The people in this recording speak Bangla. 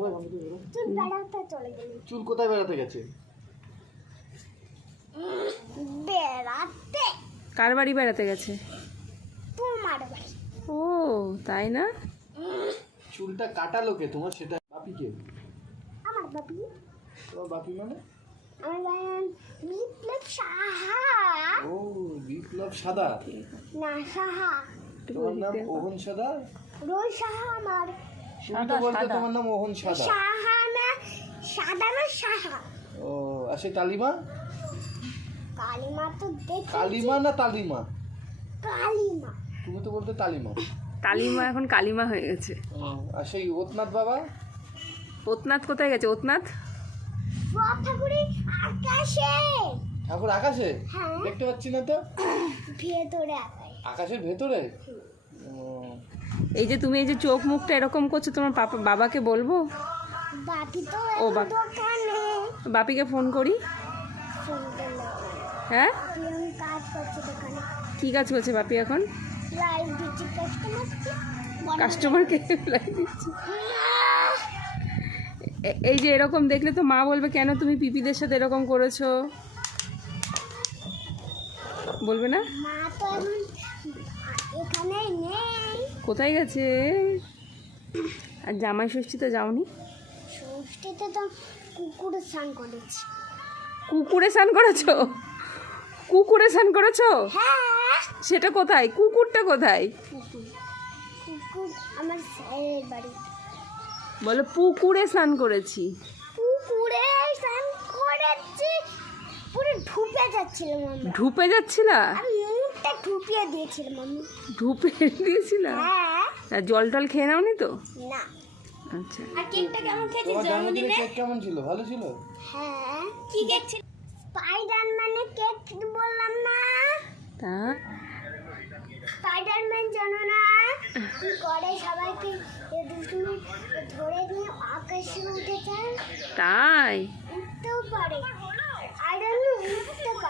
বেড়াতে চলে গেল। চুল কোথায় বেড়াতে গেছে? বেড়াতে? কার বাড়ি বেড়াতে গেছে? তোমার বাড়ি। ও তাই না? চুলটা কাটালো কে তোমার? সেটা বাপি কে? আমার বাপি। তোমার বাপি মানে? আমার বাবা বিপ্লব সাহা। ও বিপ্লব সাদা। না সাহা। তোমার নাম ওহন সাদা? রোল সাহা আমার। তুমি তো বলতে তোমার নাম ওহন সাদা। সাহা না, সাদা না সাহা। ও আর সে তালিমা? কালিমা তো দেখি। কালিমা না তালিমা? কালিমা। তুমি তো বলতে তালিমা। তালিমা এখন কালিমা হয়ে গেছে। আর সেই ওতনাথ বাবা? ওতনাথ কোথায় গেছে? ওতনাথ সব ঠাকুরই আকাশে। ঠাকুর আকাশে? হ্যাঁ। দেখতে পাচ্ছি না তো। ভেতরে আকাশে। আকাশের ভেতরে? এই যে তুমি এই যে চোখ মুখটা এরকম করছো, তোমার বাবাকে বলবো? বাপি তো ও, এখন দোকানে। বাপিকে ফোন করি। ফোন করলো। হ্যাঁ, বাপি এখন কাজ করছে দোকানে। কি কাজ করছে বাপি এখন? লাইভ দিচ্ছি কাস্টমারকে। কাস্টমারকে লাইন দিচ্ছে। এই যে এরকম দেখলে তো মা বলবে কেন তুমি পিপিদের সাথে এরকম করেছো, বলবে না? মা তো এখন এখানে নেই। কোথায় গেছে? আর জামাই ষষ্ঠীতে যাওনি? ষষ্ঠীতে তো কুকুরের স্নান করেছি। কুকুরে স্নান করেছো? কুকুরে স্নান করেছো? হ্যাঁ। সেটা কোথায়? কুকুরটা কোথায়? কুকুর আমার স্যারের বাড়ি। বলো পুকুরে স্নান করেছি। পুকুরে স্নান করেছি। পুরো ঢুকে যাচ্ছিল মাম্মা। ঢুপে যাচ্ছিলা? আমি মুখটা ঢুকিয়ে দিয়েছিলাম মাম্মা। ঢুপে দিয়েছিলা? হ্যাঁ। আর জল টল খেয়ে নাওনি তো? না। আচ্ছা, আর কেকটা কেমন খেয়েছিস তোমার জন্মদিনে জন্মদিনে? কেক কেমন ছিল? ভালো ছিল? হ্যাঁ। কি কেক ছিল? স্পাইডারম্যানের কেক বললাম না? তা স্পাইডারম্যান জানো না কি করে? সবাইকে দুষ্টুমি ধরে নিয়ে আকাশে উঠে যায়। তাই? উঠতেও পারে। আই ডোন্ট নো, উঠতে পারে।